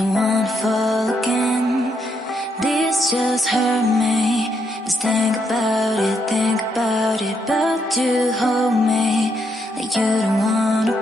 don't wanna fall again. This just hurt me. Just think about it, but you hold me like you don't wanna